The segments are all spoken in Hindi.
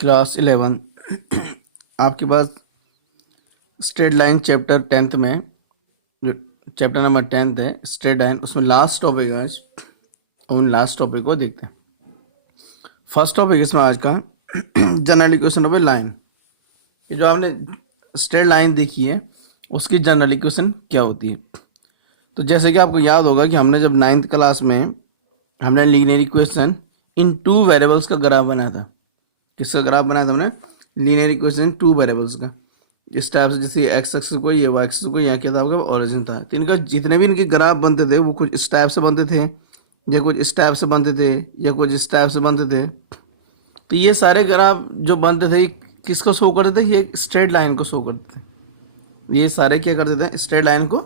क्लास 11 आपके पास स्ट्रेट लाइन चैप्टर 10th में जो चैप्टर नंबर 10th है स्ट्रेट लाइन, उसमें लास्ट टॉपिक है आज। उन लास्ट टॉपिक को देखते हैं। फर्स्ट टॉपिक इसमें आज का general equation of A line. ये जो आपने स्ट्रेट लाइन देखी है उसकी जनरल इक्वेशन क्या होती है। तो जैसे कि आपको याद होगा कि हमने जब 9th क्लास में हमने लीनियर इक्वेशन इन 2 वेरिएबल्स का ग्राफ बनाया था। किसका ग्राफ बनाया था हमने? लीनियर इक्वेशन 2 वेरिएबल्स का। इस टाइप से जैसे एक्स एक्सिस को ये वाई एक्सिस को यहाँ क्या था आपका ओरिजिन था। तो इनका जितने भी इनके ग्राफ बनते थे वो कुछ इस टाइप से बनते थे या कुछ इस टाइप से बनते थे या कुछ इस टाइप से बनते थे। तो ये सारे ग्राफ जो बनते थे किसको शो करते थे? ये स्ट्रेट लाइन को शो करते थे। ये सारे क्या करते थे? स्ट्रेट लाइन को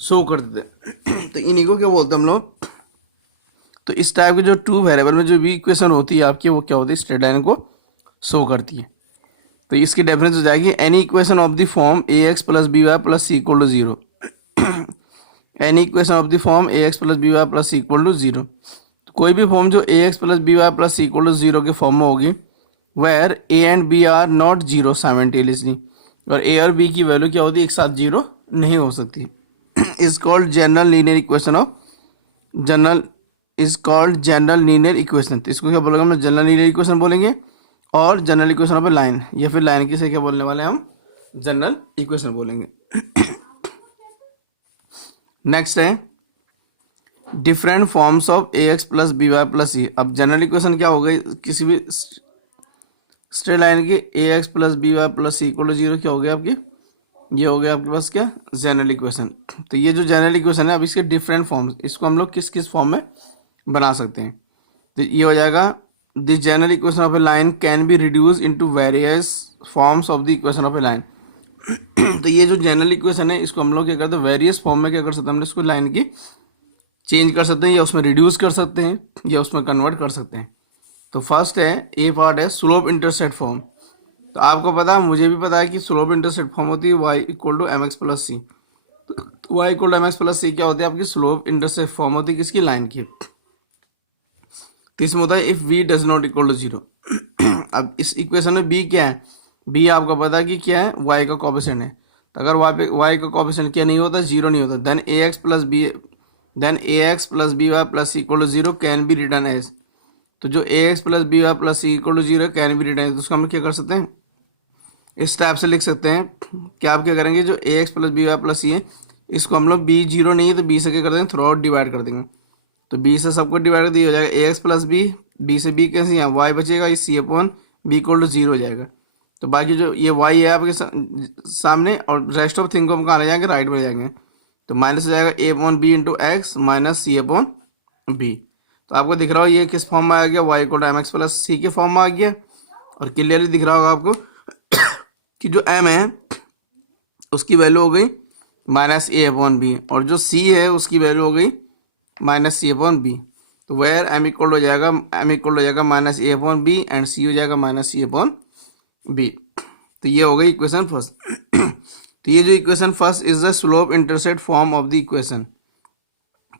शो करते थे। तो इन्हीं को क्या बोलते हैं हम लोग? तो इस टाइप के जो 2 वेरिएबल में जो भी इक्वेशन होती है आपकी वो क्या होती है? स्ट्रेट लाइन को शो करती है। तो इसकी डेफिनेशन हो जाएगी any equation of the form A x plus B Y plus C equal to zero. Any equation of the form A x plus B Y plus C equal to zero. कोई भी फॉर्म जो A x plus B Y plus C equal to zero के फॉर्म में होगी where A and B are not zero simultaneously, और ए और बी की वैल्यू क्या होती है? एक साथ जीरो नहीं हो सकती। Is called general linear equation of general is called general linear equation. तो इसको क्या बोलेंगे? हम जनरल लीनियर इक्वेशन बोलेंगे और general equation of A line, या फिर लाइन की से क्या बोलने वाले हैं हम? जनरल इक्वेशन बोलेंगे। नेक्स्ट है different forms of A x plus B Y plus C. अब जनरल इक्वेशन क्या हो गई? किसी भी स्ट्रेट लाइन की A x plus B Y plus C equal to zero क्या हो गया आपकी? ये हो गया आपके पास क्या? General equation. तो ये जो जनरल इक्वेशन है अब इसके डिफरेंट फॉर्म्स, इसको हम लोग किस किस फॉर्म में बना सकते हैं? तो ये हो जाएगा the general equation of A line can be reduce into various forms of the equation of A line. तो ये जो जनरल इक्वेशन है इसको हम लोग क्या करते हैं? वेरियस फॉर्म में क्या कर सकते हैं? हम इसको लाइन की चेंज कर सकते हैं, या उसमें रिड्यूस कर सकते हैं, या उसमें कन्वर्ट कर सकते हैं। तो फर्स्ट है ए पार्ट है स्लोप इंटरसेप्ट फॉर्म। तो आपको पता है, मुझे भी पता है कि स्लोप इंटरसेप्ट फॉर्म होती है Y equal to M X plus C. तो Y equal to M X plus C क्या होती है आपकी? स्लोप इंटरसेप्ट फॉर्म होती है किसकी? लाइन की। तो इसमें होता है if v does not equal to zero. अब इस इक्वेशन में b क्या है? b आपको पता है कि क्या है? y का कोएफिशिएंट है। तो अगर y का कोएफिशिएंट क्या नहीं होता? जीरो नहीं होता, then ax plus B Y plus C equal to zero can be written as. तो जो ax plus B Y plus C equal to zero can be written as, तो उसको हम क्या कर सकते हैं? इस टाइप से लिख सकते हैं कि आप क्या करेंगे? जो ax plus B Y plus C है इसको हम लोग b जीरो नहीं है तो b से क्या कर देंगे? थ्रू आउट डिवाइड कर देंगे। तो b से सबको डिवाइड कर दिया हो जाएगा A x plus B, B से b कैसे यहाँ y बचेगा, इस C upon B equal to zero हो जाएगा। तो बाकी जो ये y है आपके सामने, और रेस्ट ऑफ थिंग को हम कहाँ ले जाएंगे? राइट में जाएंगे। तो माइनस हो जाएगा ए upon B into X minus सी अपॉन बी। तो आपको दिख रहा हो ये किस फॉर्म में आ गया? y equal to M X plus C के फॉर्म में आ गया। और क्लियरली दिख रहा होगा आपको कि जो m है उसकी वैल्यू हो गई माइनस ए अपॉन बी, और जो c है उसकी वैल्यू हो गई माइनस सी अपॉन बी। तो वेयर एम इक्वल हो जाएगा minus A upon B and C हो जाएगा माइनस सी अपॉन बी। तो ये हो गई इक्वेशन फर्स्ट। तो ये जो equation first is the slope intercept form of the equation.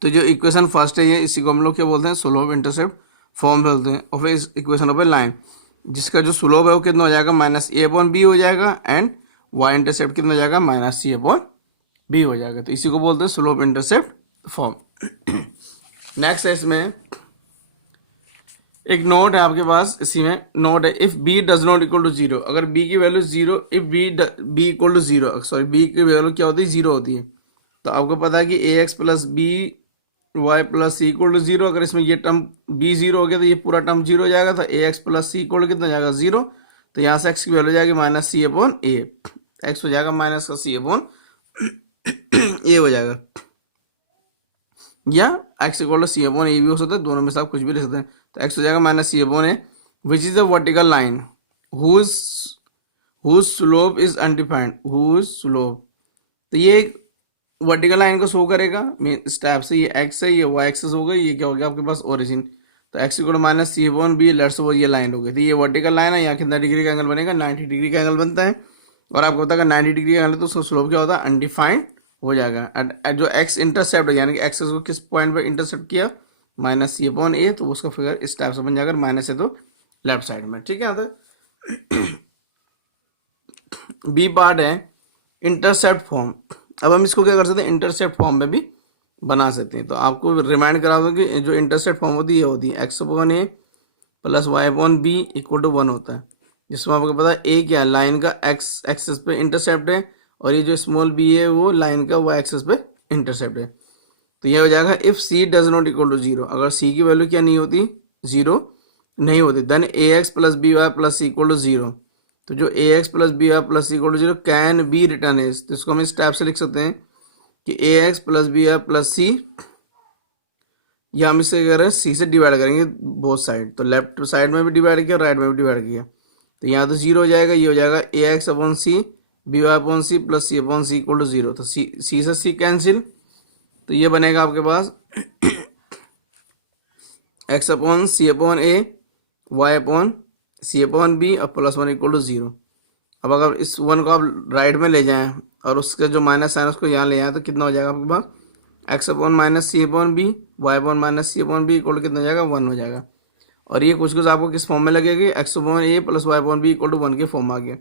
तो जो इक्वेशन फर्स्ट है ये, इसी को हम लोग क्या बोलते हैं? स्लोप इंटरसेप्ट फॉर्म बोलते हैं ऑफ इस इक्वेशन ऑफ ए लाइन, जिसका जो स्लोप है वो कितना हो जाएगा? माइनस ए अपॉन बी हो जाएगा, एंड वाई इंटरसेप्ट कितना हो जाएगा? माइनस सी अपॉन बी हो जाएगा। तो इसी को बोलते हैं स्लोप इंटरसेप्ट फॉर्म। नेक्स्ट है इसमें एक नोट है आपके पास, इसी में नोट है if b does not equal to zero. अगर b की वैल्यू जीरो, if b equal to zero, sorry b की वैल्यू क्या होती है? जीरो होती है। तो आपको पता है कि A x plus B Y plus C equal to zero. अगर इसमें ये टर्म b जीरो हो गया तो ये पूरा टर्म जीरो हो जाएगा। तो ए एक्स प्लस सी इक्वल कितना जाएगा? जीरो। तो यहाँ से x की वैल्यू जाएगी माइनस सी अपॉन ए, एक्स हो जाएगा माइनस का सी अपॉन ए हो जाएगा, या X equal to C upon A भी हो सकता है, दोनों में से आप कुछ भी लिख सकते हैं। तो एक्स हो जाएगा minus C upon A which is the vertical line whose slope is undefined. Whose slope, तो ये वर्टिकल लाइन को शो करेगा इस टाइप से। ये एक्स है, ये वाई एक्सेस हो गई, ये क्या हो गया आपके पास? ओरिजिन। तो X equal to minus C upon B, let's suppose ये लाइन हो गई। तो ये वर्टिकल लाइन है, यहाँ कितना डिग्री का एंगल बनेगा? 90 डिग्री का एंगल बनता है। और आपको पता है 90 डिग्री का एंगल तो उसका स्लोप क्या होता है? अनडिफाइंड हो जाएगा। जो एक्स इंटरसेप्ट यानी कि एक्स को किस पॉइंट पर इंटरसेप्ट किया? माइनस सी अपॉन ए, तो उसका फिगर इस टाइप से बन जाएगा। माइनस है तो लेफ्ट साइड में, ठीक है। बी पार्ट है इंटरसेप्ट फॉर्म। अब हम इसको क्या कर सकते हैं, इंटरसेप्ट फॉर्म में भी बना सकते हैं। तो आपको रिमाइंड करा दूं कि जो इंटरसेप्ट फॉर्म होती है ये होती है X upon A plus Y upon B equal to 1 होता है, जिसमें आपको पता है ए क्या है, लाइन का एक्स एक्सेस पे इंटरसेप्ट है, और ये जो स्मॉल बी है वो लाइन का वाई एक्सेस पे इंटरसेप्ट है। तो ये हो जाएगा if C does not equal to zero, अगर सी की वैल्यू क्या नहीं होती, जीरो नहीं होती, then A x plus B Y plus C equal to zero. तो जो A x plus B Y plus C equal to zero can be written as, तो इसको हम इस टाइप से लिख सकते हैं कि A x plus B Y plus C, या हम इससे कह रहे हैं सी से डिवाइड करेंगे बोथ साइड, तो लेफ्ट साइड में भी डिवाइड किया और राइट में भी डिवाइड किया, तो यहाँ तो जीरो हो जाएगा, ये हो जाएगा A X upon C B Y upon C plus C upon C equal to zero. तो सी से सी कैंसिल, तो ये बनेगा आपके पास X upon C upon A Y upon C upon B और प्लस 1 इक्वल टू जीरो। अब अगर इस 1 को आप राइट में ले जाएं और उसका जो माइनस साइन उसको यहाँ ले आए तो कितना हो जाएगा आपके पास, X upon minus C upon B Y upon minus C upon B equal to कितना हो जाएगा, 1 हो जाएगा। और ये कुछ आपको किस फॉर्म में लगेगी, X upon A plus Y upon B equal to 1 के फॉर्म में आ गया,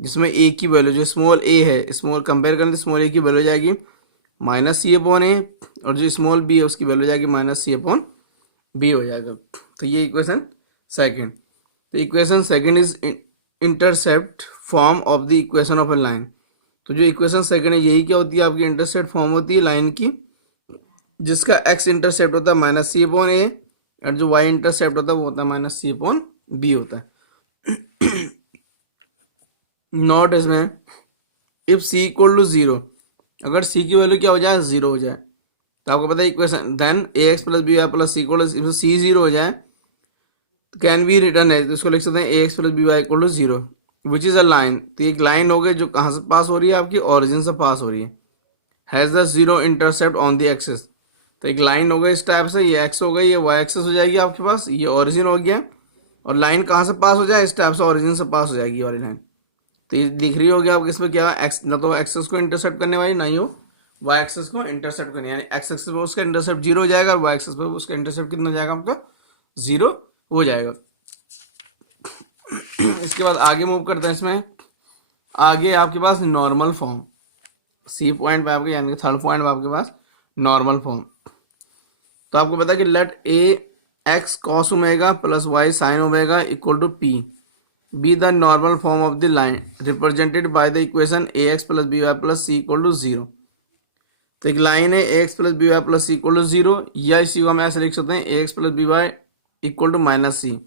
जिसमें ए की वैल्यू जो स्मॉल ए है, स्मॉल कंपेयर करें तो स्मॉल ए की वैल्यू जाएगी माइनस सी अपॉन ए, और जो स्मॉल बी है उसकी वैल्यू जाएगी माइनस सी अपॉन बी हो जाएगा। तो ये इक्वेशन सेकंड। तो equation second is intercept form of the equation of A line. तो जो इक्वेशन सेकंड है यही क्या होती है, आपकी इंटरसेप्ट फॉर्म होती है लाइन की, जिसका एक्स इंटरसेप्ट होता है माइनस सी अपॉन ए, और जो वाई इंटरसेप्ट होता है वो होता है माइनस सी अपॉन बी होता है। नॉट इसमें if C equal to zero, अगर सी की वैल्यू क्या हो जाए, जीरो हो जाए, तो आपको पता है equation then A x plus B Y plus C equal to, C zero हो जाए तो कैन बी रिटर्न है, तो इसको लिख सकते हैं ए x plus B Y equal to zero which is a line. तो एक लाइन हो गई जो कहाँ से पास हो रही है, आपकी ओरिजिन से पास हो रही है, has the zero intercept on the axis. तो एक लाइन हो गई इस टाइप से, ये एक्स हो गई, ये वाई एक्सेस हो जाएगी आपके पास, ये ओरिजिन हो गया, और लाइन कहाँ से पास हो जाए, इस टाइप से ओरिजिन से पास हो जाएगी ये वाली लाइन। तो ये दिख रही होगी आपके इसमें क्या, एक्स ना तो एक्सेस को इंटरसेप्ट करने वाली, ना ही हो वाई एक्सेस को इंटरसेप्ट करने, यानी एक्स एक्सेस पे उसका इंटरसेप्ट जीरो हो जाएगा और वाई एक्सेस पे उसका इंटरसेप्ट कितना हो जाएगा आपका, जीरो हो जाएगा। इसके बाद आगे मूव करते हैं, इसमें आगे आपके पास नॉर्मल फॉर्म, सी पॉइंट पे आपके यानी कि थर्ड पॉइंट पे आपके पास नॉर्मल फॉर्म। तो आपको पता है कि let a x cos omega plus Y sine omega equal to p be the normal form of the line represented by the equation a x plus B Y plus C equal to zero. तो एक लाइन है a x plus B Y plus C equal to zero, या इसी को हम ऐसे लिख सकते हैं ए x plus B Y equal to minus c.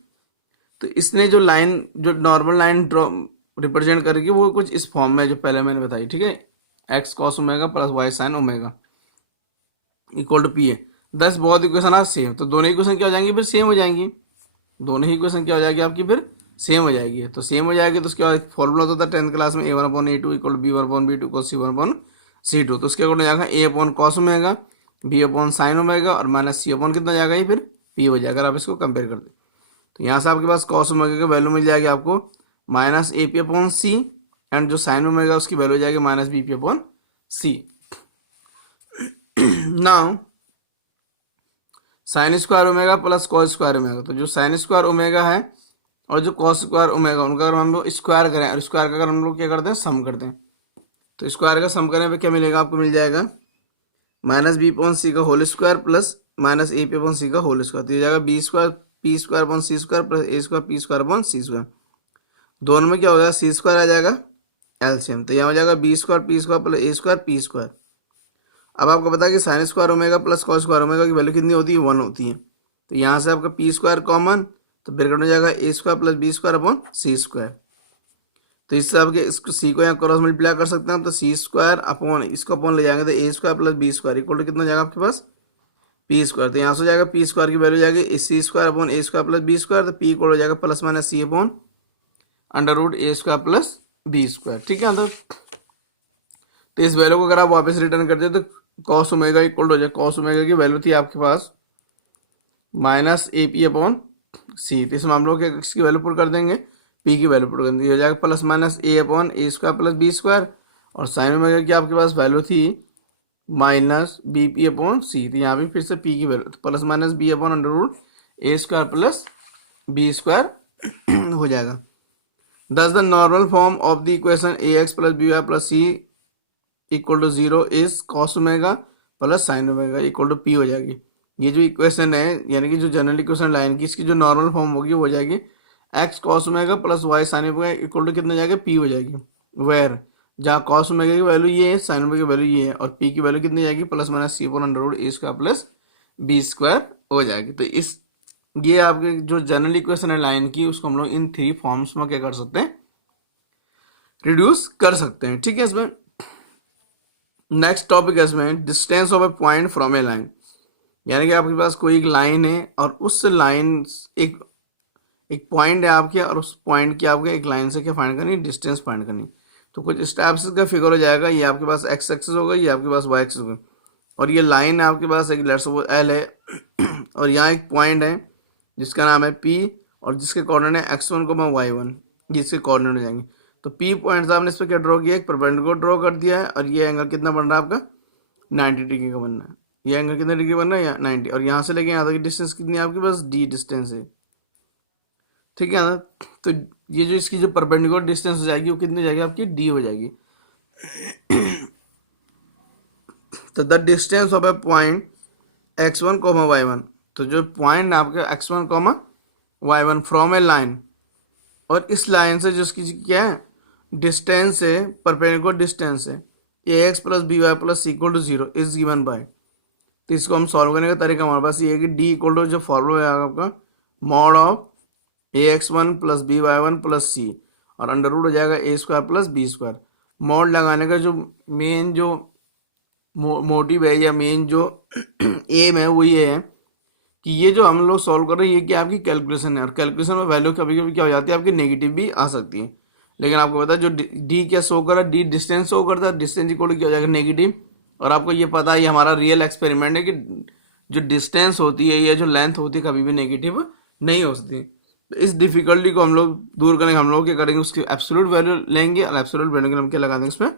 तो इसने जो लाइन, जो नॉर्मल लाइन ड्रॉ रिप्रेजेंट करेगी वो कुछ इस फॉर्म में जो पहले मैंने बताई, ठीक है, X cos omega plus Y sine omega equal to P है। दस बहुत इक्वेशन आज सेम, तो दोनों इक्वेशन क्या हो जाएंगी, फिर सेम हो जाएंगी, दोनों ही इक्वेशन क्या हो जाएगी आपकी, फिर सेम हो जाएगी। तो सेम हो जाएगी तो उसके बाद फॉर्मूला होता था 10th क्लास में, a one upon a two equal b one upon b two equal c one upon c two. तो उसके अकॉर्डिंग जाएगा ए upon cos omega b upon sine omega और माइनस सी अपॉन कितना जाएगा, ये फिर पी हो जाएगा। अगर आप इसको कंपेयर कर दें तो यहाँ से आपके पास कॉस ओमेगा की वैल्यू मिल जाएगी आपको minus a p upon c, and जो साइन ओमेगा उसकी वैल्यू हो जाएगी minus b p upon c. Now sine square omega plus cos square omega, तो जो साइन स्क्वायर ओमेगा है और जो कॉस स्क्वायर ओमेगा उनका अगर हम लोग स्क्वायर करें, और स्क्वायर का अगर हम लोग क्या करते हैं, सम करते हैं, तो स्क्वायर का सम करने पे क्या मिलेगा, आपको मिल जाएगा माइनस बी अपॉन सी का whole square plus minus a p upon c का होल स्क्वायर। तो ये जाएगा b square p square upon c square plus a square p square upon c square. दोनों में क्या हो जाएगा, सी स्क्वायर आ जाएगा एलसीएम, तो यहाँ हो जाएगा b square p square plus a square p square. अब आपको पता है कि sine square omega plus cos square omega की वैल्यू कितनी होती है, 1 होती है। तो यहाँ से आपका पी स्क्वायर कॉमन, तो ब्रैकेट में जाएगा a square plus B square upon c square. तो इससे आपके इसको सी को यहाँ क्रॉस मल्टीप्लाई कर सकते हैं, तो सी स्क्वायर अपॉन इसको अपॉन ले जाएंगे तो a square plus B square equal to कितना जाएगा आपके पास, पी स्क्वायर। तो यहाँ से हो जाएगा पी स्क्वायर की वैल्यू जाएगी सी square upon a square plus B square, तो पी इक्वल हो जाएगा plus minus C upon under root a square plus B square, ठीक है। तो इस वैल्यू को अगर आप वापस रिटर्न करते हैं तो कॉस ओमेगा इक्वल हो जाए, कॉस ओमेगा की वैल्यू थी आपके पास minus a p upon c, तो इसमें हम लोग इसकी वैल्यू पुट कर देंगे, पी की वैल्यू पुट कर देंगे, हो जाएगा plus minus A upon a square plus B square, और साइन ओमेगा की आपके पास वैल्यू थी minus b p upon c, तो यहाँ भी फिर से पी की वैल्यू तो plus minus b upon under root a square plus B square हो जाएगा। Thus the normal form of the equation ax plus by plus c equal to 0 is cos omega plus sine omega equal to p हो जाएगी। ये जो इक्वेशन है यानी कि जो जनरल इक्वेशन लाइन की इसकी जो नॉर्मल फॉर्म होगी वो हो जाएगी x cos omega plus y sine omega equal to कितना जाएगा p हो जाएगी। वेयर जहाँ cos ओमेगा की वैल्यू ये है, साइन ओमेगा की वैल्यू ये है और p की वैल्यू कितनी जाएगी प्लस माइनस c पर under root a square plus B square हो जाएगी। तो इस ये आपके जो जनरल इक्वेशन है लाइन की उसको हम लोग इन थ्री फॉर्म्स में क्या कर सकते हैं, रिड्यूस कर सकते हैं। ठीक है, इसमें नेक्स्ट टॉपिक है इसमें distance of A point from A line, यानी कि आपके पास कोई एक लाइन है और उस लाइन एक एक पॉइंट है आपके और उस पॉइंट की आपके एक लाइन से क्या फाइंड करनी, डिस्टेंस फाइंड करनी। तो कुछ स्टेप्स का फिगर हो जाएगा, ये आपके पास एक्स एक्सिस होगा, ये आपके पास वाई एक्सिस होगा और ये लाइन है आपके पास एक लेट्स सपोज एल है और यहाँ एक पॉइंट है जिसका नाम है पी और जिसके कोऑर्डिनेट है x1 y1, ये इसके कोऑर्डिनेट हो जाएंगे। तो पी पॉइंट आपने इस पर क्या ड्रॉ किया, एक परपेंडिकुलर ड्रॉ कर दिया है और ये एंगल कितना बन रहा है आपका 90 डिग्री का बनना है। ये एंगल कितना डिग्री बनना है 90 और यहाँ से लेके यहाँ तक की डिस्टेंस कितनी है आपके पास d डिस्टेंस है। ठीक है ना, तो ये जो इसकी जो परपेंडिकुलर डिस्टेंस हो जाएगी वो कितनी हो जाएगी आपकी d हो जाएगी। तो the distance of A point x1 y1, तो जो पॉइंट आपका x1 y1 from A line और इस लाइन से जिसकी क्या है डिस्टेंस है, परपेंडिकुलर डिस्टेंस है ax plus B Y plus equal to 0 is given by. तो इसको हम सॉल्व करने का तरीका हमारे पास ये है कि d इक्वल टू जो फॉर्मूला है आपका mod of ax1 plus B y one plus c और अंडर रूट हो जाएगा a square plus B square. Mod लगाने का जो मेन जो मोटिव है या मेन जो एम है वो ये है कि ये जो हम लोग सॉल्व कर रहे हैं ये क्या आपकी कैलकुलेशन है और कैलकुलेशन में वैल्यू कभी कभी क्या हो जाती है आपकी नेगेटिव भी आ सकती है। लेकिन आपको पता है जो डी क्या शो कर रहा है, डी डिस्टेंस शो करता है, डिस्टेंस इक्वल क्या हो जाएगा नेगेटिव। और आपको ये पता है ये हमारा रियल एक्सपेरिमेंट है कि जो डिस्टेंस होती है या जो लेंथ होती है कभी भी नेगेटिव नहीं हो सकती। तो इस डिफिकल्टी को हम लोग दूर करेंगे, हम लोग क्या करेंगे उसकी एब्सोल्यूट वैल्यू लेंगे और एब्सोल्यूट वैल्यू के हम क्या लगा देंगे उसमें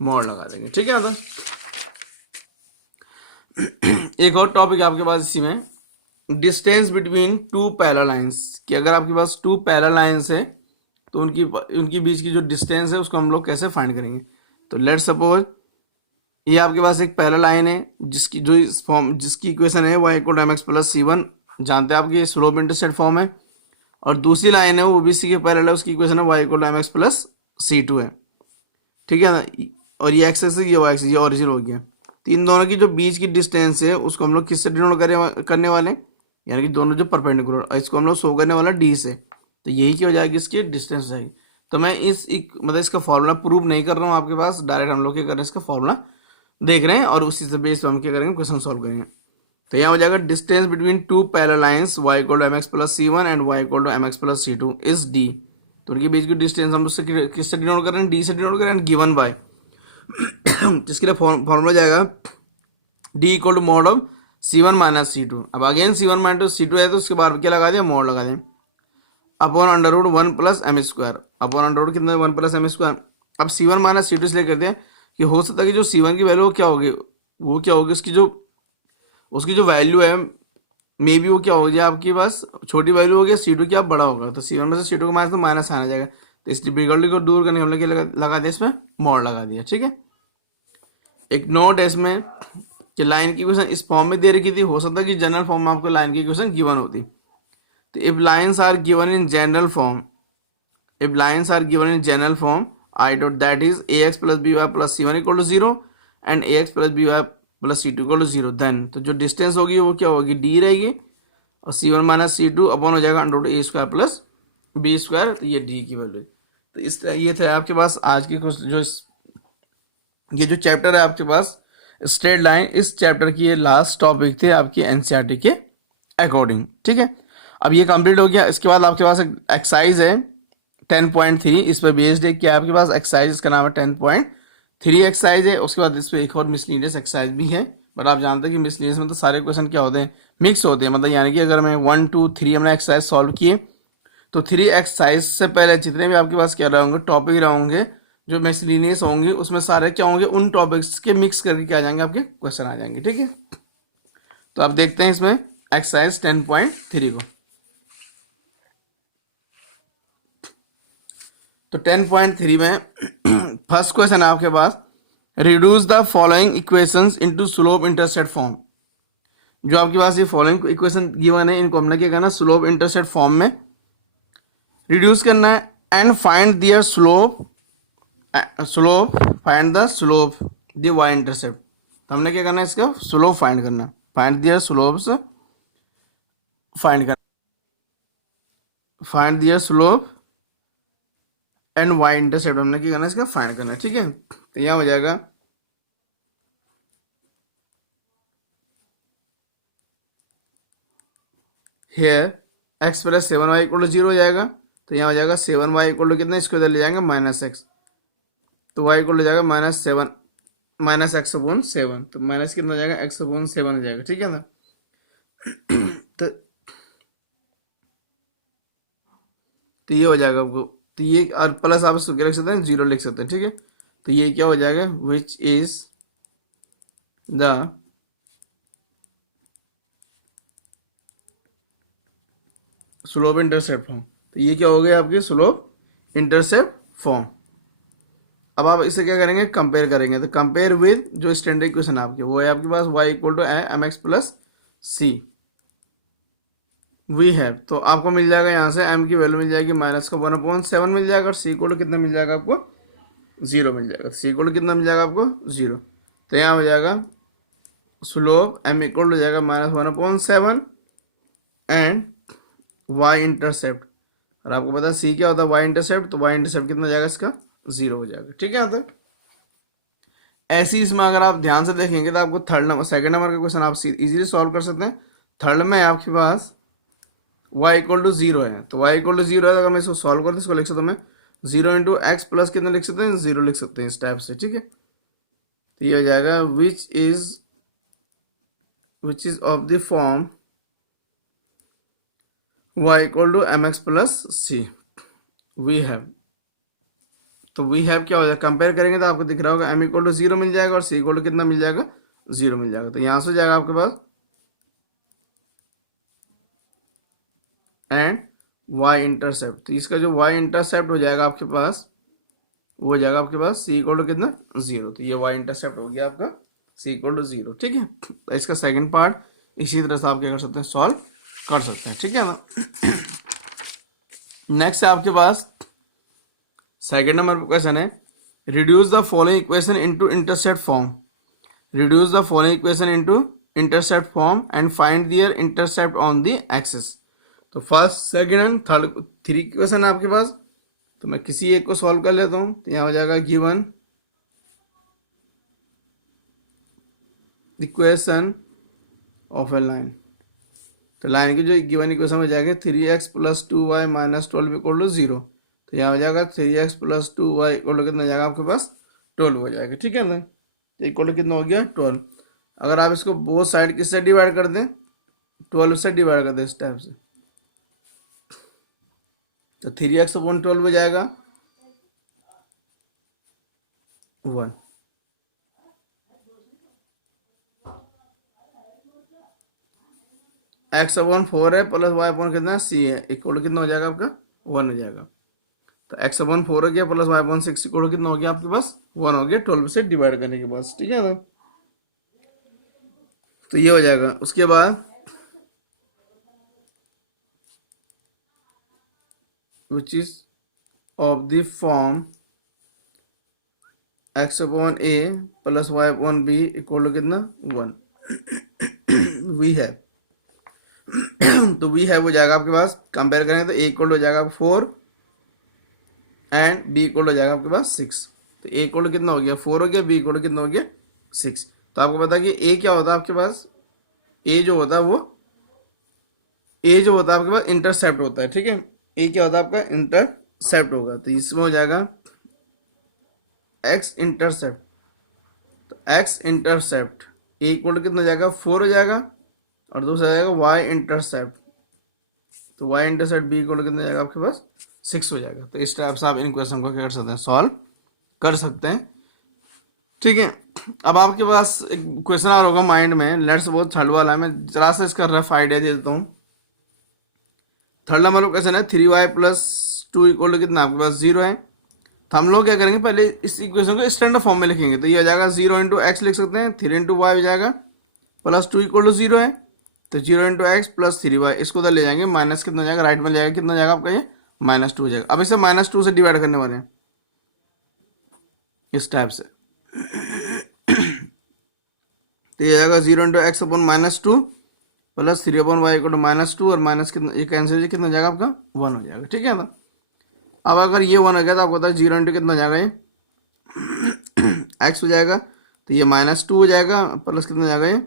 मोड लगा देंगे। ठीक है, एक और टॉपिक आपके पास इसी में distance between two parallel lines, कि अगर आपके पास टू पैरेलल लाइंस है तो उनकी बीच की जो डिस्टेंस है उसको हम लोग कैसे फाइंड करेंगे। तो लेट सपोज ये आपके पास एक पैरेलल लाइन है जिसकी जो इस फॉर्म जिसकी इक्वेशन है y equal to mx plus c1, जानते हैं आपकी स्लोप इंटरसेप्ट फॉर्म है, और दूसरी लाइन है वो भी इसी के पैरेलल है, उसकी इक्वेशन है y equal to mx plus c2 है। ठीक है ना, और ये x एक्सिस ये y एक्सिस ये ओरिजिन हो गया। तो इन दोनों की जो बीच की डिस्टेंस है उसको हम लोग किससे डिनोट करने वाले हैं, यानी कि दोनों जो परपेंडिकुलर और इसको हम लोग शो करने वाला d से। तो यही क्या हो जाएगी इसकी डिस्टेंस हो जाएगी। तो मैं मतलब इसका फॉर्मूला प्रूव नहीं कर रहा हूँ आपके पास, डायरेक्ट हम लोग क्या कर रहे हैं इसका फॉर्मूला देख रहे हैं और उसी से बेस हम क्या करेंगे क्वेश्चन सॉल्व करेंगे। तो यहाँ हो जाएगा distance between two parallel lines y equal to mx plus c1 and y equal to mx plus c2 is d। तो उनके बीच की डिस्टेंस हम उससे किससे डिनोट कर रहे हैं, d से डिनोट कर रहे हैं, गिवन बाय जिसके लिए फॉर्मूला जाएगा d equal to mod of c1 minus c2। अब अगेन c1 माइनस c2 है तो उसके बाद क्या लगा दिया मॉड लगा दें upon under root 1 plus M square upon under root कितना 1 प्लस एम स्क्वायर। अब c1 माइनस c2 इसलिए करते हैं कि हो सकता है कि जो c1 की वैल्यू क्या होगी वो क्या होगी उसकी जो वैल्यू है मे बी वो क्या हो जाए आपके पास छोटी वैल्यू हो गया, c2 क्या बड़ा होगा। तो c1 में से c2 को माइनस तो माइनस आना जाएगा। तो इस डिफिकल्टी को दूर करने हमने क्या लगा दिया इसमें मॉड लगा दिया। ठीक है, एक नोट है इसमें कि लाइन की इक्वेशन इस फॉर्म में दे रखी थी, हो सकता है कि जनरल फॉर्म में आपको लाइन की इक्वेशन गिवन होती। तो if lines are given in general form, if lines are given in general form I dot that is ax plus B Y plus c1 equal to 0 and ax plus B Y plus c2 equal to 0, then तो जो डिस्टेंस होगी वो क्या होगी d रहेगी और c1 माइनस c2 अपॉन हो जाएगा under root a square plus B square. तो ये d की वैल्यू। तो इस तरह ये थे आपके पास आज की कुछ जो ये जो चैप्टर है आपके पास स्ट्रेट लाइन, इस चैप्टर की ये लास्ट टॉपिक थे आपकी एनसीईआरटी के अकॉर्डिंग। ठीक है, अब ये कंप्लीट हो गया। इसके बाद आपके पास एक एक्सरसाइज है 10.3, इस पर बेस्ड है क्या आपके पास एक्सरसाइज, इसका नाम है 10.3 एक्सरसाइज है। उसके बाद इस पर एक और मिसलीनियस एक्सरसाइज भी है, बट आप जानते हैं कि मिसलीनियस में तो सारे क्वेश्चन क्या होते हैं मिक्स होते हैं, मतलब यानी कि अगर मैं 1 2 3 हमने एक्सरसाइज सॉल्व किए तो 3 एक्सरसाइज से पहले जितने भी आपके पास क्या रहेंगे टॉपिक रहेंगे जो मिसलीनियस होंगे उसमें सारे क्या होंगे उन टॉपिक्स के मिक्स करके क्या आ जाएंगे आपके क्वेश्चन आ जाएंगे। ठीक है, तो आप देखते हैं इसमें एक्सरसाइज 10.3 को। तो 10.3 में फर्स्ट क्वेश्चन है आपके पास, reduce the following equations into slope intercept form. जो आपके पास ये फॉलोइंग इक्वेशन गिवन है, इनको हमने क्या करना, स्लोप इंटरसेप्ट फॉर्म में रिड्यूस करना है, and find their slope find the slope the Y intercept. तो हमने क्या करना है, इसका स्लोप फाइंड करना, find their slopes, find their slope and Y intercept हमने क्या करना है, इसका फाइंड करना है। ठीक है, तो यहाँ हो जाएगा here X plus 7y equal to 0 हो जाएगा। तो यहाँ हो जाएगा 7y इक्वल टू कितना, इसको इधर ले जाएंगे -x, तो y इक्वल हो जाएगा -7 -x/7, तो माइनस कितना हो जाएगा, x/7 हो जाएगा। ठीक है ना। तो ये हो जाएगा आपको, तो ये और प्लस आप इसको क्या लिख सकते हैं, 0 लिख सकते हैं। ठीक है, तो ये क्या हो जाएगा, which is the slope intercept form. तो ये क्या हो गया आपकी स्लोप इंटरसेप्ट फॉर्म। अब आप इसे क्या करेंगे, कंपेयर करेंगे। तो कंपेयर विद जो स्टैंडर्ड इक्वेशन आपके, वो है आपके पास y equal to mx plus C we have. तो आपको मिल जाएगा यहाँ से m की वैल्यू मिल जाएगी -1/7 मिल जाएगा, और c इक्वल टू कितना मिल जाएगा आपको, 0 मिल जाएगा। c इक्वल टू कितना मिल जाएगा आपको, 0। तो यहाँ हो जाएगा स्लोप m इक्वल टू जाएगा -1/7 एंड y इंटरसेप्ट, और आपको पता है c क्या होता है, y इंटरसेप्ट। तो y इंटरसेप्ट कितना जाएगा इसका, 0 हो जाएगा। ठीक है, तो ऐसी इसमें अगर आप ध्यान से देखेंगे तो आपको सेकंड नंबर का क्वेश्चन आप इजीली सॉल्व कर सकते हैं। थर्ड में आपके पास y इक्वल टू 0 है, तो y इक्वल टू 0 है, तो अगर मैं इसको सॉल्व करता हूँ, इसको लिख सकता हूँ मैं 0 इंटू एक्स प्लस कितना लिख सकते हैं, 0 लिख सकते हैं इस टाइप से। ठीक है, तो ये हो जाएगा which is of the form y equal to mx plus C we have. तो वी हैव क्या हो जाएगा, कंपेयर करेंगे तो आपको दिख रहा होगा m इक्वल टू 0 मिल जाएगा, और c इक्वल टू कितना मिल जाएगा, 0 मिल जाएगा। तो यहाँ से हो जाएगा आपके पास एंड y इंटरसेप्ट। तो इसका जो y इंटरसेप्ट हो जाएगा आपके पास, वो हो जाएगा आपके पास c इक्वल टू कितना, 0। तो ये y इंटरसेप्ट हो गया आपका c इक्वल टू 0। ठीक है, तो इसका सेकंड पार्ट इसी तरह से आप क्या कर सकते हैं, सॉल्व कर सकते हैं। ठीक है ना। नेक्स्ट है आपके पास सेकंड नंबर क्वेश्चन है, reduce the following equation into intercept form. Reduce the following equation into intercept form and find their intercept on the axis. तो first second and third 3 equation है आपके पास, तो मैं किसी एक को सॉल्व कर लेता हूँ। तो यहाँ हो जाएगा given equation of A line. तो लाइन की जो गिवन इक्वेशन हो जाएगा 3x plus 2y minus 12 equal to 0। तो यहाँ हो जाएगा 3x plus 2y equal to कितना जाएगा आपके पास, 12 हो जाएगा। ठीक है ना, इक्वल टू कितना हो गया, 12। अगर आप इसको बोथ साइड किससे डिवाइड कर दें, 12 से डिवाइड कर दें इस टाइप से, तो 3x/12 हो जाएगा 1। x/4 है प्लस y/ कितना c है, इक्वल कितना हो जाएगा आपका, 1 हो जाएगा। तो x/4 हो गया प्लस y/6 इक्वल कितना हो गया आपके पास, 1 हो गया 12 से डिवाइड करने के बाद। ठीक है ना, तो ये हो जाएगा। उसके बाद विच is of the form x/a plus y/b equal कितना, 1 वी है। तो वी है वो जाएगा आपके पास, कंपेयर करेंगे तो a इक्वल हो जाएगा 4 एंड b इक्वल हो जाएगा आपके पास 6। तो a इक्वल कितना हो गया, 4 हो गया, b इक्वल कितना हो गया, 6। तो आपको पता है कि a क्या होता है आपके पास, a जो होता है वो आपके पास इंटरसेप्ट होता है। ठीक है, a क्या होता है आपका, इंटरसेप्ट होगा। तो इसमें हो जाएगा x इंटरसेप्ट। तो x इंटरसेप्ट a इक्वल कितना हो जाएगा, 4 हो जाएगा, और दूसरा जाएगा y इंटरसेप्ट। तो y इंटरसेप्ट b इक्वल कितना जाएगा आपके पास, 6 हो जाएगा। तो इस टाइप से आप इन क्वेश्चन को क्या कर सकते हैं, सॉल्व कर सकते हैं। ठीक है, अब आपके पास एक क्वेश्चन और होगा माइंड में, लेट्स बहुत थर्ड वाला है, मैं जरा सा इसका रफ आइडिया दे देता हूँ। थर्ड नंबर क्वेश्चन है 3y प्लस 2 इक्वल कितना आपके पास 0 है, तो हम लोग क्या करेंगे, पहले इस इक्वेशन को स्टैंडर्ड फॉर्म में लिखेंगे। तो ये हो जाएगा 0 × x लिख सकते हैं, 3 × y हो जाएगा, प्लस 2 = 0 है, तो 0 × x प्लस 3y, इसको उधर ले जाएंगे, माइनस कितना हो जाएगा, राइट में ले जाएगा, कितना हो जाएगा आपका ये -2 हो जाएगा। अब इसे -2 से डिवाइड करने वाले हैं इस टाइप से, तो ये जाएगा 0 × x अपॉन -2 प्लस 3/y = -2, और माइनस कितना, ये कैंसिल है, कितना हो जाएगा आपका 1 हो जाएगा। ठीक है ना, अब अगर ये 1 हो गया तो आपको पता है 0 × कितना हो जाएगा, ये x हो जाएगा, तो ये -2 हो जाएगा, प्लस कितना हो जाएगा ये,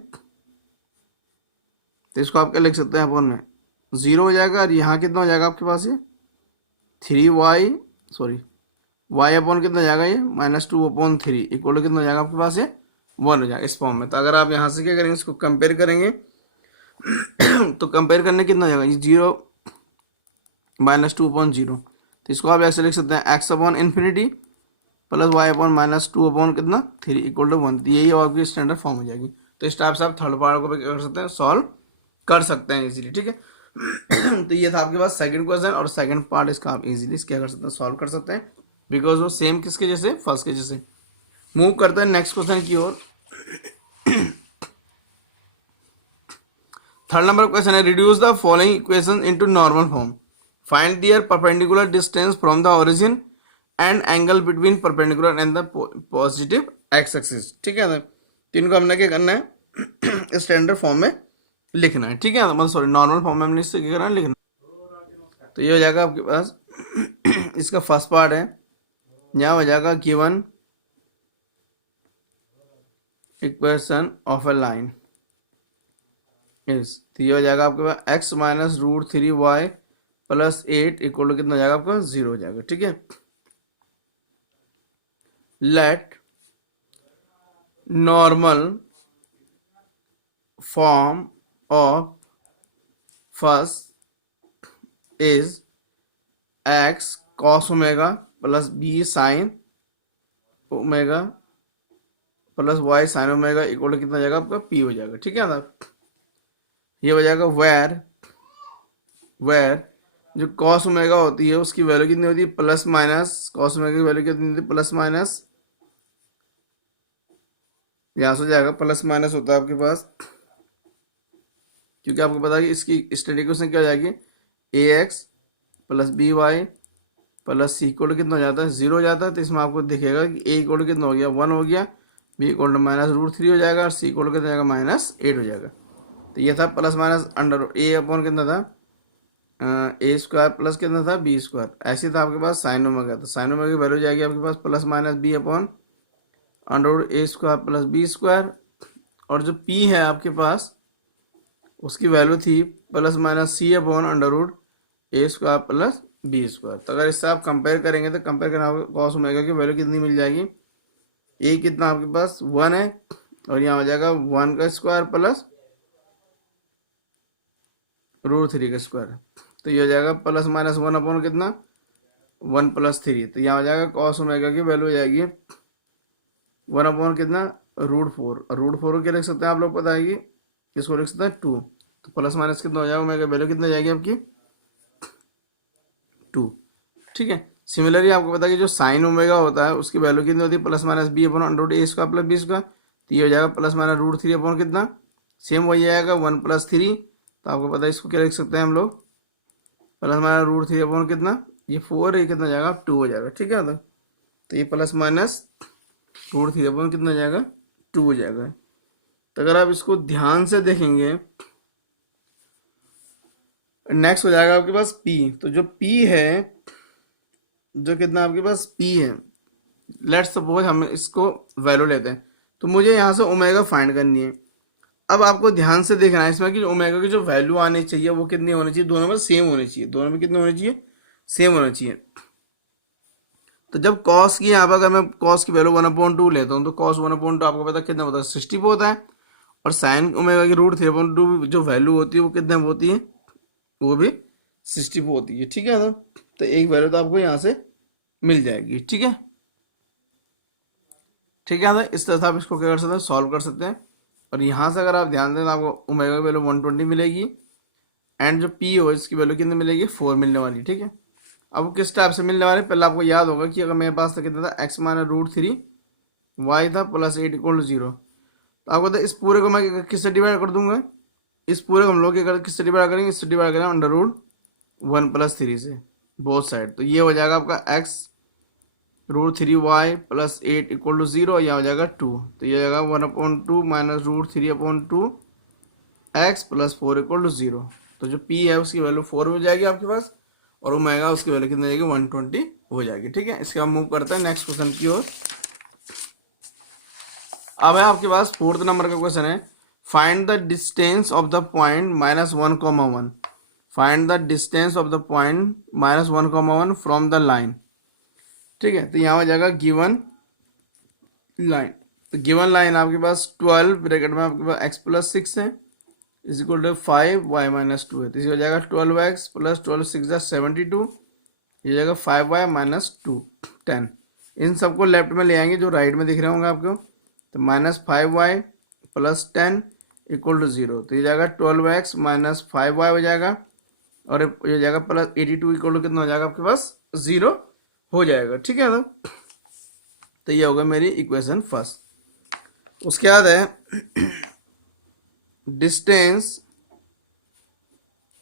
तो इसको आप क्या लिख सकते हैं, अपॉन में 0 हो जाएगा, और यहाँ कितना हो जाएगा आपके पास ये 3y, सॉरी y अपॉन कितना हो जाएगा ये -2/3 इक्वल कितना हो जाएगा आपके पास ये 1 हो जाएगा इस फॉर्म में। तो अगर आप यहाँ से क्या करेंगे, इसको कंपेयर करेंगे तो कंपेयर करने कितना हो जाएगा, ये 0 -2/0, तो इसको आप ऐसे लिख सकते हैं x/∞ प्लस y अपॉन -2 कितना 3 इक्वल टू 1, तो यही आपकी स्टैंडर्ड फॉर्म हो जाएगी। तो इस टाइप से आप थर्ड पार्ट को भी क्या कर सकते हैं, सॉल्व कर सकते हैं इजीली। ठीक है तो ये था आपके पास सेकंड क्वेश्चन, और सेकंड पार्ट इसका आप इजीली क्या कर सकते हैं, सॉल्व कर सकते हैं, बिकॉज वो सेम किसके जैसे, फर्स्ट के जैसे। मूव करते हैं नेक्स्ट क्वेश्चन की ओर। थर्ड नंबर क्वेश्चन है, reduce the following equation into normal form, find their perpendicular distance from the origin and angle between perpendicular and the positive X axis. ठीक है ना, तो इनको हमने क्या करना है, स्टैंडर्ड फॉर्म में लिखना है। ठीक है ना, मतलब सॉरी नॉर्मल फॉर्म में हमने इससे क्या करना है, लिखना। तो ये हो जाएगा आपके पास इसका फर्स्ट पार्ट है, यहाँ हो जाएगा given equation of a line इस, तो ये हो जाएगा आपके पास x - √3y + 8 इक्वल टू कितना हो जाएगा आपका 0 हो जाएगा। ठीक है, let normal form of first is x cos omega plus b sin omega plus y sin omega equal to कितना हो जाएगा आपका p हो जाएगा। ठीक है ना, ये हो जाएगा वेर जो cos ओमेगा होती है उसकी वैल्यू कितनी होती है, प्लस माइनस, cos ओमेगा की वैल्यू कितनी होती है, प्लस माइनस, यहाँ से हो जाएगा प्लस माइनस होता है आपके पास, क्योंकि आपको पता है कि इसकी स्टडी क्वेश्चन क्या हो जाएगी, ax plus by plus c equal कितना हो जाता है 0 हो जाता है। तो इसमें आपको दिखेगा कि a इक्वल कितना हो गया 1 हो गया, b इक्वल -√3 हो जाएगा, और c इक्वल कितना हो जाएगा -8 हो जाएगा। तो ये था plus minus under a upon कितना था a² प्लस कितना था b², ऐसे था आपके पास साइन ओमेगा, तो साइन ओमेगा की वैल्यू जाएगी आपके पास plus minus b upon √a² plus b², और जो p है आपके पास उसकी वैल्यू थी plus minus c upon √a² plus b²। तो अगर इससे आप कंपेयर करेंगे तो कंपेयर करना आपको कॉस ओमेगा की वैल्यू कितनी मिल जाएगी, a कितना आपके पास 1 है, और यहाँ हो जाएगा 1² प्लस √3², तो ये हो जाएगा प्लस माइनस 1 अपॉन कितना 1 + 3, तो यहाँ हो जाएगा कॉस ओमेगा की वैल्यू हो जाएगी 1 अपॉन कितना √4, और √4 को क्या लिख सकते हैं आप लोग पता है कि इसको लिख सकते हैं 2, तो प्लस माइनस कितना हो जाएगा ओमेगा वैल्यू कितना जाएगी आपकी 2। ठीक है, सिमिलरली आपको पता है कि जो साइन ओमेगा होता है उसकी वैल्यू कितनी होती है plus minus b upon √a² plus b², तो ये हो जाएगा प्लस माइनस √3 अपॉन कितना सेम हो जाएगा 1 + 3, तो आपको पता है इसको क्या लिख सकते हैं हम लोग प्लस माइनस √3 अपॉन कितना ये 4 है, कितना जाएगा 2 हो जाएगा। ठीक है, तो ये प्लस माइनस √3 अपॉन कितना जाएगा 2 हो जाएगा। तो अगर आप इसको ध्यान से देखेंगे नेक्स्ट हो जाएगा आपके पास p, तो जो p है जो कितना आपके पास p है, लेट्स सपोज हम इसको वैल्यू लेते हैं, तो मुझे यहाँ से ओमेगा फाइंड करनी है। अब आपको ध्यान से देखना है इसमें कि ओमेगा की जो वैल्यू आनी चाहिए वो कितनी होनी चाहिए, दोनों में सेम होनी चाहिए, दोनों में कितनी होनी चाहिए सेम होना चाहिए। तो जब कॉस की यहाँ पर अगर मैं कॉस की वैल्यू 1/2 लेता हूँ तो कॉस 1/2 आपको पता कितना होता है 60 होता है, और साइन ओमेगा की √3/2 जो वैल्यू होती है वो कितने होती है, वो भी 60 होती है। ठीक है ना, तो एक वैल्यू तो आपको यहाँ से मिल जाएगी। ठीक है, ठीक है ना, इस तरह से आप इसको क्या कर सकते हैं सॉल्व कर सकते हैं, और यहाँ से अगर आप ध्यान दें तो आपको ओमेगा की वैल्यू 120 मिलेगी, एंड जो p हो इसकी वैल्यू कितनी मिलेगी 4 मिलने वाली। ठीक है, अब वो किस टाइप से मिलने वाले, पहले आपको याद होगा कि अगर मेरे पास था कितना था, X minus root three Y था प्लस 8 इक्वल टू 0। तो आपको इस पूरे को मैं किससे डिवाइड कर दूंगा, इस पूरे को हम लोग अगर किससे डिवाइड करेंगे, इससे डिवाइड करेंगे अंडर रूट 1+3 से बोथ साइड। तो ये हो जाएगा आपका X root three Y plus 8 equal to 0, यह हो जाएगा 2। तो ये हो जाएगा 1/2 minus root 3/2 X plus 4 equal to 0। तो जो p है उसकी वैल्यू 4 हो जाएगी आपके पास, और ओमेगा उसकी वैल्यू कितनी हो जाएगी 120 हो जाएगी। ठीक है, इसके बाद मूव करते हैं नेक्स्ट क्वेश्चन की ओर। अब है आपके पास फोर्थ नंबर का क्वेश्चन है, find the distance of the point -1,1। Find the distance of the point -1,1 from the line. ठीक है, तो यहाँ हो जाएगा गिवन लाइन। तो गिवन लाइन आपके पास 12 ब्रैकेट में आपके पास x प्लस 6 है is equal to 5 y minus 2 है। तो इसे हो जाएगा 12x प्लस 12 6 72, ये हो जाएगा 5y माइनस 2 10। इन सबको लेफ्ट में ले आएंगे जो राइट में दिख रहे होंगे आपको। तो -5y प्लस 10 इक्वल टू 0। तो ये जाएगा 12x माइनस 5y हो जाएगा, और ये हो जाएगा प्लस 82 इक्वल टू कितना हो जाएगा आपके पास 0 हो जाएगा। ठीक है, तो ये होगा मेरी इक्वेशन फर्स्ट। उसके बाद है distance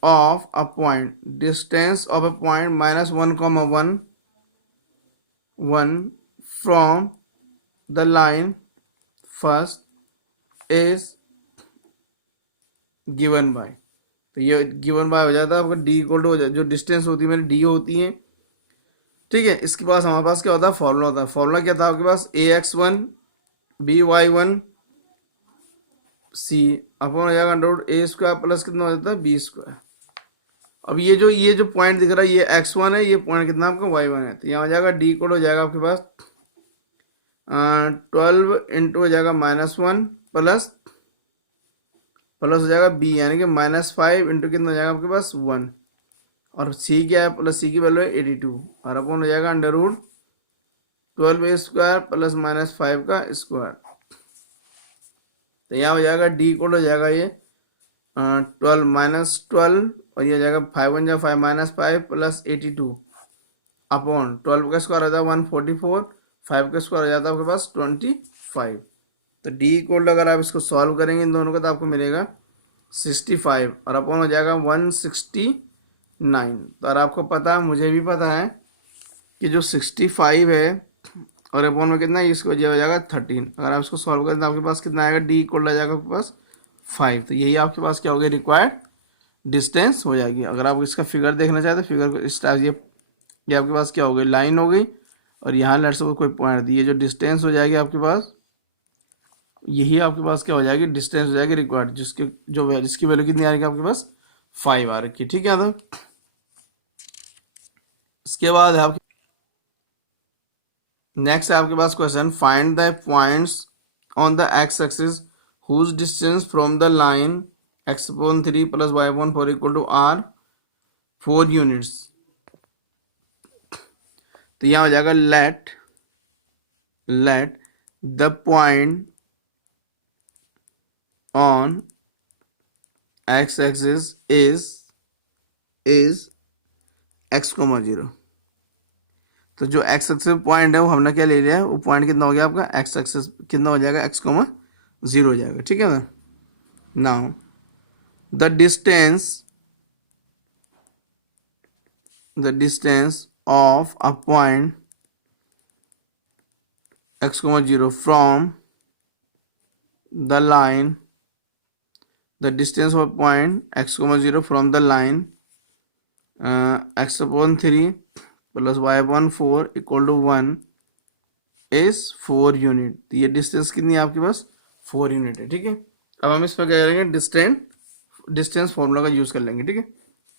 of a point, distance of a point -1,1 from the line first is given by. तो ये गिवन बाय हो जाता है आपका डी इक्वल टू, जो डिस्टेंस होती है मेरी डी होती है। ठीक है, इसके पास हमारे पास क्या होता है, फॉर्मूला होता है। फॉर्मूला क्या था आपके पास, ax1 by1 c अपॉन हो जाएगा under root a square plus कितना हो जाता है b स्क्वायर। अब ये जो पॉइंट दिख रहा है ये x1 है, ये पॉइंट कितना आपका y1 है। तो यहाँ हो जाएगा d कोड हो जाएगा आपके पास 12 इंटू हो जाएगा -1 प्लस हो जाएगा b, यानी कि -5 इंटू कितना हो जाएगा आपके पास 1, और c क्या है, प्लस c की वैल्यू है 82, और अपॉन हो जाएगा under root 12a square plus -5 का स्क्वायर। तो यहाँ हो जाएगा डी कोड हो जाएगा ये 12 -12, और ये हो जाएगा 5 1 5 -5 प्लस 82 अपॉन 12 का स्क्वायर हो जाता है 144, 5 का स्क्वायर हो जाता है आपके पास 25। तो डी कोड अगर आप इसको सॉल्व करेंगे इन दोनों का तो आपको मिलेगा 65, और अपॉन हो जाएगा 169। तो और आपको पता है, मुझे भी पता है कि जो 65 है और अपॉन में कितना है, इसको जो हो जाएगा 13। अगर आप इसको सॉल्व करें तो आपके पास कितना आएगा, डी इक्वल आ जाएगा आपके पास 5। तो यही आपके पास क्या हो गया, रिक्वायर्ड डिस्टेंस हो जाएगी। अगर आप इसका फिगर देखना चाहते हैं, फिगर को इस टाइप ये आपके पास क्या हो गई, लाइन हो गई, और यहाँ लेट्स सपोज कोई पॉइंट दी, ये जो डिस्टेंस हो जाएगी आपके पास, यही आपके पास क्या हो जाएगी, डिस्टेंस हो जाएगी रिक्वायर्ड, जिसकी वैल्यू कितनी आ रही है आपके पास 5 आ रखी है। ठीक है, तो इसके बाद है आपके नेक्स्ट है आपके पास question, find the points on the x axis whose distance from the line x/3 plus y/4 equal to r 4 units. तो यहाँ हो जाएगा let the point on x axis is x, 0। तो जो एक्स एक्सिस पॉइंट है वो हमने क्या ले लिया है, वो पॉइंट कितना हो गया आपका, एक्स एक्सिस कितना हो जाएगा, x, 0 हो जाएगा। ठीक है ना, now the distance of a point x, 0 from the line, the distance of point x, 0 from the line x/3 plus y/4 equal to 1 is 4 unit. तो ये डिस्टेंस कितनी है आपके पास, 4 यूनिट है। ठीक है, अब हम इसमें क्या करेंगे, डिस्टेंस फॉर्मूला का यूज कर लेंगे। ठीक है,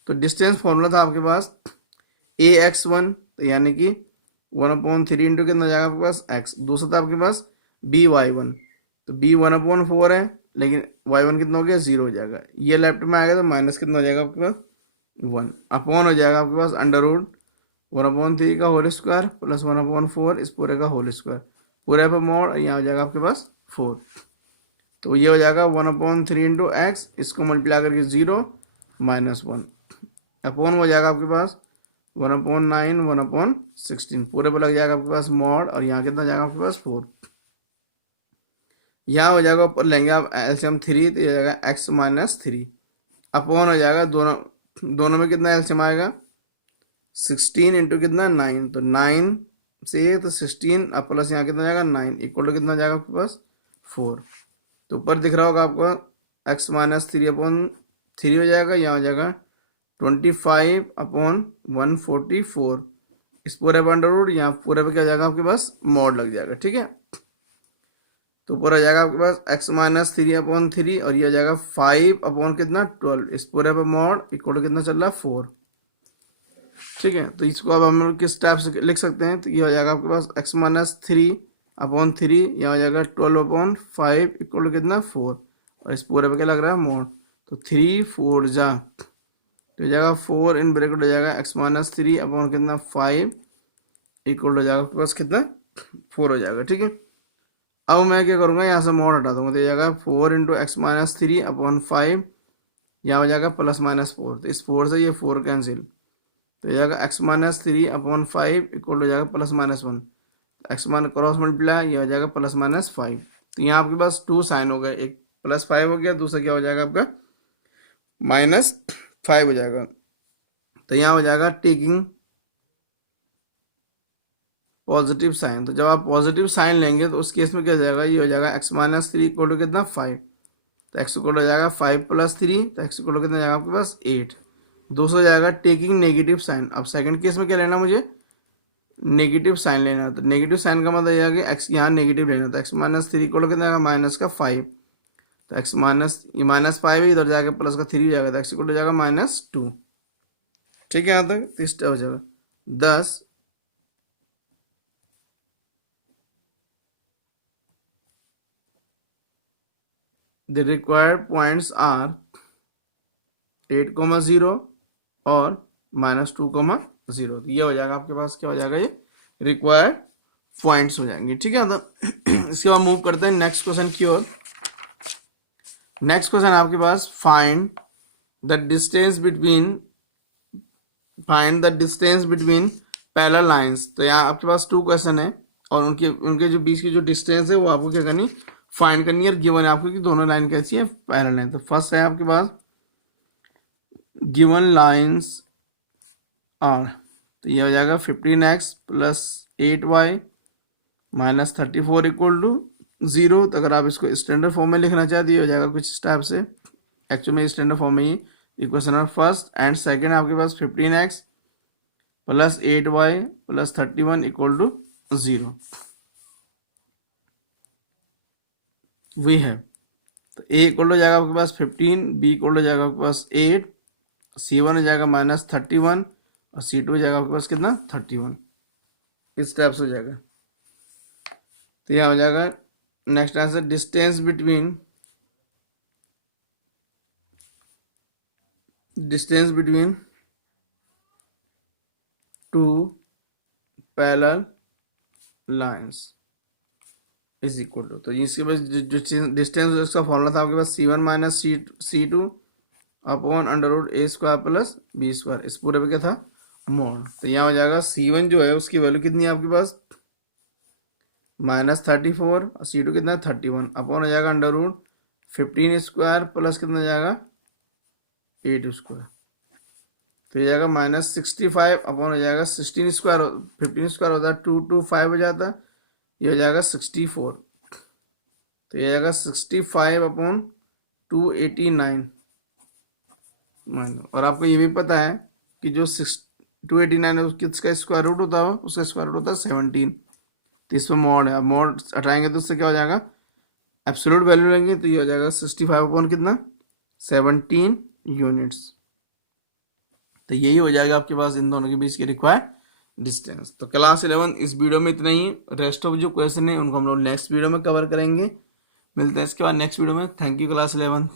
तो डिस्टेंस फॉर्मूला था आपके पास ax1, तो यानी कि 1/3 इंटू कितना जाएगा आपके पास x, दूसरा था आपके पास by1, तो b 1/4 है, लेकिन y1 कितना हो गया 0 हो जाएगा, ये लेफ्ट में आएगा तो माइनस कितना हो जाएगा आपके पास 1, अपॉन हो जाएगा आपके पास अंडर रूट 1/3 का होल स्क्वायर प्लस 1/4 इस पूरे का होल स्क्वायर, पूरे पर मोड, यहाँ हो जाएगा आपके पास 4। तो ये हो जाएगा 1/3 इंटू एक्स, इसको मल्टीप्लाई करके 0 -1 अपॉन हो जाएगा आपके पास 1/9 1/16 पूरे पर लग जाएगा आपके पास मॉड, और यहाँ कितना जाएगा आपके पास 4। यहाँ हो जाएगा, ऊपर लेंगे आप एलसीएम 3 तो ये जाएगा x-3 अपॉन हो जाएगा, दोनों में कितना एलसीएम आएगा 16 इंटू कितना 9, तो 9 से तो 16 अब प्लस यहाँ कितना जाएगा 9 इक्वल टू कितना जाएगा आपके पास 4। तो ऊपर दिख रहा होगा आपको x-3/3 हो जाएगा, यहाँ हो जाएगा 25/144 इस पूरे पर अंडर रूट, यहाँ पूरे पे क्या हो जाएगा आपके पास मॉड लग जाएगा। ठीक है, तो ऊपर हो जाएगा आपके पास x-3/3 और ये हो जाएगा 5 कितना 12 इस पूरे पे मॉड इक्वल टू कितना चल रहा है 4। ठीक है, तो इसको अब हम लोग किस टाइप से लिख सकते हैं, तो ये हो जाएगा आपके पास x-3/3 यहाँ हो जाएगा 12/5 इक्वल टू कितना 4 और इस पूरे पे क्या लग रहा है मॉड, तो 3 4 जा तो हो जाएगा 4 इन ब्रैकेट हो जाएगा x-3 कितना 5 इक्वल हो जाएगा आपके पास कितना 4 हो जाएगा। ठीक है, अब मैं क्या करूँगा यहाँ से मॉड हटा दूंगा, तो हो जाएगा 4 इंटू x-3/5 यहाँ हो जाएगा +-4, तो इस 4 से ये 4 कैंसिल, तो हो जाएगा x-3/5 इक्वल हो जाएगा +-1 x क्रॉस मल्टीप्लाई ये हो जाएगा +-5। तो यहाँ आपके पास 2 साइन हो गए, एक +5 हो गया, दूसरा क्या हो जाएगा आपका -5 हो जाएगा। तो यहाँ हो जाएगा टेकिंग पॉजिटिव साइन, तो जब आप पॉजिटिव साइन लेंगे तो उस केस में क्या हो जाएगा, ये हो जाएगा x-3 इक्वल टू कितना 5, तो x इक्वल हो जाएगा 5 + 3 तो x इक्वल कितना जाएगा आपके पास 8। दूसरा हो जाएगा टेकिंग नेगेटिव साइन, अब सेकंड केस में क्या लेना मुझे नेगेटिव साइन लेना, तो नेगेटिव साइन का मतलब यह है कि x यहाँ नेगेटिव लेना, तो x-3 इक्वल कितना जाएगा -5, तो x -5 है इधर जाएगा प्लस का 3 हो जाएगा, तो x इक्वल हो जाएगा -2। ठीक है, यहाँ तक तो इस हो जाएगा 10 The required points are 8,0 और -2,0। ये हो जाएगा आपके पास क्या हो जाएगा, ये रिक्वायर्ड पॉइंट्स हो जाएंगे। ठीक है, तो इसके बाद मूव करते हैं नेक्स्ट क्वेश्चन की ओर। नेक्स्ट क्वेश्चन आपके पास find the distance between parallel lines. तो यहाँ आपके पास 2 क्वेश्चन है और उनके जो बीच की जो डिस्टेंस है वो आपको क्या करनी फाइंड करनी है, और गिवन है आपको कि दोनों लाइन कैसी है पैरेलल है। तो फर्स्ट है आपके पास गिवन लाइंस आर, तो ये हो जाएगा 15x + 8y - 34 इक्वल टू 0। तो अगर आप इसको स्टैंडर्ड फॉर्म में लिखना चाहते हो जाएगा कुछ इस टाइप से, एक्चुअल में स्टैंडर्ड फॉर्म में ही इक्वेशन है फर्स्ट एंड सेकंड आपके पास 15x + 8y + 31 equal to 0 we है। तो a इक्वल हो जाएगा आपके पास 15, b इक्वल हो जाएगा आपके पास 8, c1 हो जाएगा -31 और c2 हो जाएगा आपके पास कितना 31 इस टाइप से हो जाएगा। तो यह हो जाएगा next answer distance between 2 parallel lines is equal to, तो इसके पास जो डिस्टेंस उसका फॉर्मूला था आपके पास c1 - c2 upon √a² + b², इस पूरे पे क्या था मॉड। तो यहाँ हो जाएगा c1 जो है उसकी वैल्यू कितनी है आपके पास -34 और c2 कितना 31 अपॉन हो जाएगा √15² प्लस कितना जाएगा 8², तो ये जाएगा -65 अपॉन हो जाएगा 16², 15² होता है 2 2 5 हो जाता है, ये हो जाएगा 64, तो ये जाएगा 65 अपॉन 289। और आपको ये भी पता है कि जो 289 है उसका स्क्वायर रूट होता है, उसका स्क्वायर रूट होता है 17, तो इसमें मॉड है। अब मॉड हटाएंगे तो उससे क्या हो जाएगा एब्सोल्यूट वैल्यू लेंगे, तो ये हो जाएगा 65 अपॉन कितना 17 यूनिट्स। तो यही हो जाएगा आपके पास इन दोनों के बीच की रिक्वायर्ड डिस्टेंस। तो क्लास 11 इस वीडियो में इतना ही, रेस्ट ऑफ जो क्वेश्चन है उनको हम लोग नेक्स्ट वीडियो में कवर करेंगे। मिलते हैं इसके बाद नेक्स्ट वीडियो में। Thank you class 11।